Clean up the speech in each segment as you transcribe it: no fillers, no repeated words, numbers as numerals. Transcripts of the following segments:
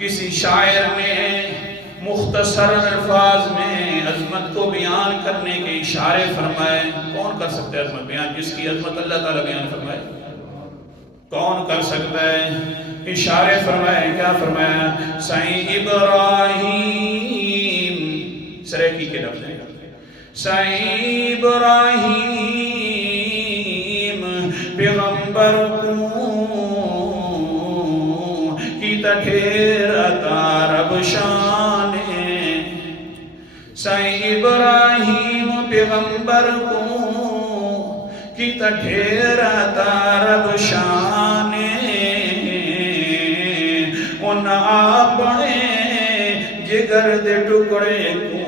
کسی شاعر نے مختصر الفاظ میں عظمت کو بیان کرنے کے اشارے فرمائے. کون کر سکتا ہے عظمت بیان؟ جس کی عظمت اللہ تعالیٰ بیان فرمائے کون کر سکتا ہے؟ اشارے فرمائے. کیا فرمایا؟ سائیں ابراہیم، سریکی کے لفظ ہے، سائیں ابراہیم پیغمبر کی تٹھیرتا رب شان. سائیں ابراہیم پیغمبر کو کی تٹھیرتا رب شان. ان اپنے جگر دے ٹکڑے کو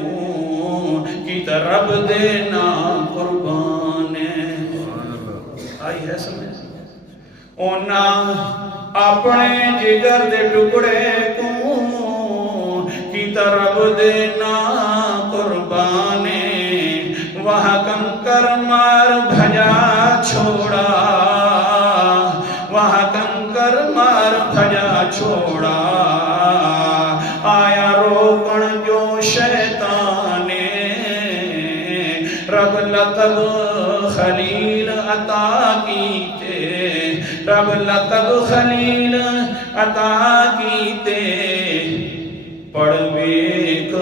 کی رب دینا قربان. آئی ہے سمجھ؟ ان اپنے جگر دے ٹکڑے کو کی طرف دینا قربان. وہاں کنکر مار بھجا چھوڑا، وہاں کنکر مار بھجا چھوڑا. آیا روکن جو شیطان، رب لقب خلیل عطا کیتے، رب لقب خلیل عطا کیتے. پڑھ بیک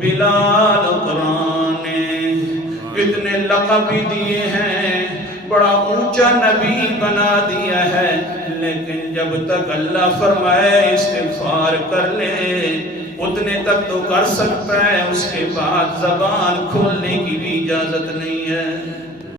بلال قرآن، اتنے لقب دیے ہیں، بڑا اونچا نبی بنا دیا ہے. لیکن جب تک اللہ فرمائے استغفار کر لے اتنے تک تو کر سکتا ہے، اس کے بعد زبان کھولنے کی بھی اجازت نہیں ہے.